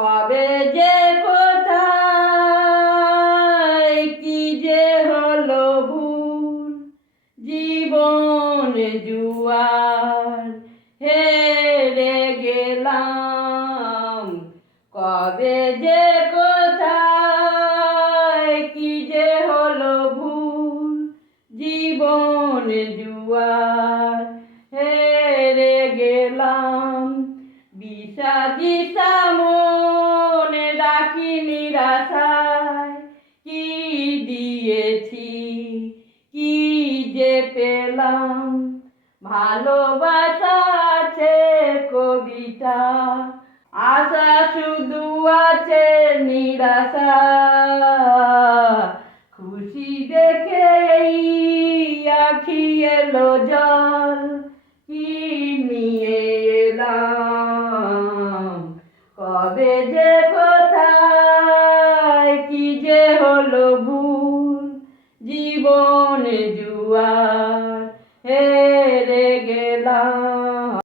কবে যে কোথায় কি যে হলো ভুল, জীবন জুয়ার হেরে গেলাম। কবে যে কোথায় কি যে হলো ভুল, জীবন জুয়ার হেরে গেলাম। বিষাদিশা মনে রাখি নিরাশায়, কি দিয়েছি কি যে পেলাম। ভালোবাসা আছে কবিতা, আশা শুধু আছে নিরাশা। খুশি দেখে এই আখি এলো জল, কি নিয়ে এলাম। কবে যে কোথায় কি যে হলো ভুল, জীবন জুয়ার হেরে গেলাম।